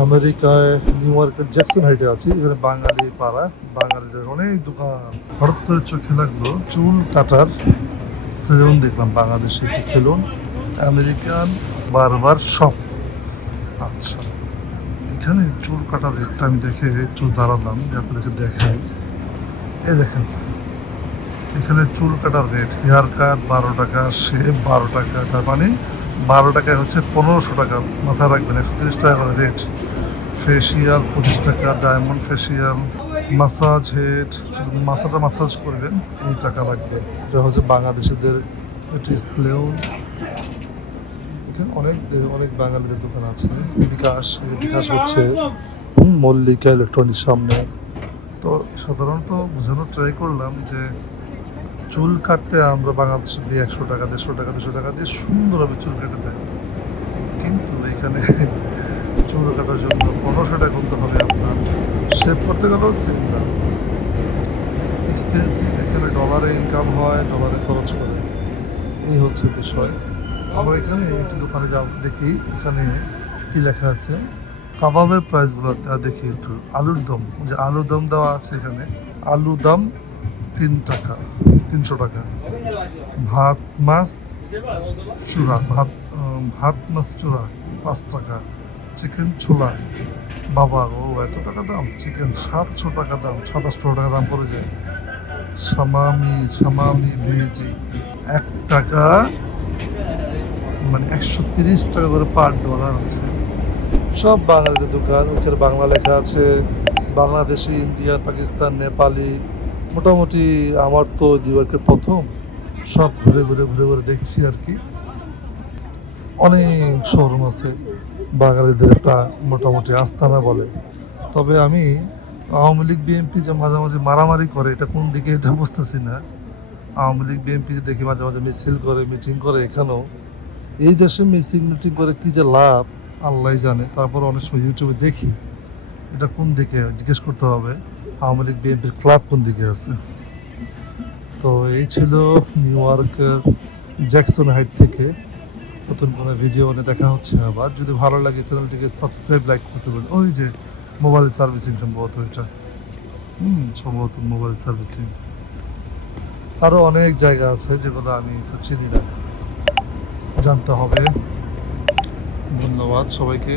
আমেরিকায় নিউ ইয়র্কের জ্যাকসন হাইটে আছি। এখানে বাঙালি পাড়া, বাঙালিদের অনেক দোকান। হঠাৎ করে চোখে লাগলো চুল কাটার সেলুন দেখলাম, বাংলাদেশে একটি সেলুন, আমেরিকান বারবার শপ। আচ্ছা, এখানে চুল কাটার রেটটা আমি দেখে একটু দাঁড়ালাম যে আপনাদেরকে দেখাই। এই দেখেন, এখানে চুল কাটার রেট, হেয়ার কাট 12 টাকা, শেভ 12 টাকা, তার মানে 12 টাকায় হচ্ছে 1500 টাকা। মাথায় রাখবেন, 130 টাকা করে রেট। ফেসিয়াল 25 টাকা, ডায়মন্ড ফেসিয়াল, মাসাজ হেড, শুধু মাথাটা মাসাজ করবেন এই টাকা লাগবে। এটা হচ্ছে বাংলাদেশিদের এটি সেলুন। এখানে অনেক বাঙালিদের দোকান আছে। বিকাশ হচ্ছে মল্লিকা ইলেকট্রনিক সামনে। তো সাধারণত বোঝানোর ট্রাই করলাম যে চুল কাটতে আমরা বাংলাদেশে দিয়ে 100 টাকা, 150 টাকা, 200 টাকা দিয়ে সুন্দরভাবে চুল কেটে দেয়, কিন্তু এখানে চুল কাটার জন্য 1500 টাকা গুনতে হবে আপনার। শেভ করতে গেলেও সেম দাম, এক্সপেন্সিভ। এখানে ডলারে ইনকাম হয়, ডলারে খরচ করে, এই হচ্ছে বিষয়। আমরা এখানে একটি দোকানে যাব, দেখি এখানে কি লেখা আছে, কাবাবের প্রাইসগুলো দেখি একটু। আলুর দম, যে আলুর দম দেওয়া আছে এখানে, আলু দাম 3 টাকা, 300 টাকা। ভাত মাছ চূড়া, ভাত মাছ চূড়া 5 টাকা। চিকেন ছোলা, বাবা ও এত টাকা দাম! চিকেন 700 টাকা দাম, 2700 টাকা দাম পড়ে যায়। সামামি ভেজি 1 টাকা, মানে 130 টাকা করে পার ডলার আছে। সব বাঙালিদের দোকান। ওইখানে বাংলা লেখা আছে, বাংলাদেশি, ইন্ডিয়ান, পাকিস্তান, নেপালি। মোটামুটি আমার তো নিউ ইয়র্কের প্রথম, সব ঘুরে ঘুরে ঘুরে ঘুরে দেখছি আর কি। অনেক শোরুম আছে, বাঙালিদের একটা মোটামুটি আস্তানা বলে। তবে আমি আওয়ামী লীগ বিএনপি যে মাঝে মাঝে মারামারি করে, এটা কোন দিকে এটা বুঝতেছি না। আওয়ামী লীগ বিএনপি দেখি মাঝে মাঝে মিছিল করে, মিটিং করে। এখানেও এই দেশে মিছিল মিটিং করে কি যে লাভ আল্লাহ জানে। তারপর অনেক সময় ইউটিউবে দেখি, এটা কোন দিকে জিজ্ঞেস করতে হবে, আওয়ামী লীগ বিএনপির ক্লাব কোন দিকে আছে। তো এই ছিল নিউ ইয়র্কের জ্যাকসন হাইট থেকে নতুন কোনো ভিডিও মানে দেখা হচ্ছে আবার। যদি ভালো লাগে চ্যানেলটিকে সাবস্ক্রাইব, লাইক করতে বলুন। ওই যে মোবাইল সার্ভিসিং, সম্ভবত এটা, সম্ভবত মোবাইল সার্ভিসিং। আরও অনেক জায়গা আছে যেগুলো আমি তো চিনি না, জানতে হবে। ধন্যবাদ সবাইকে।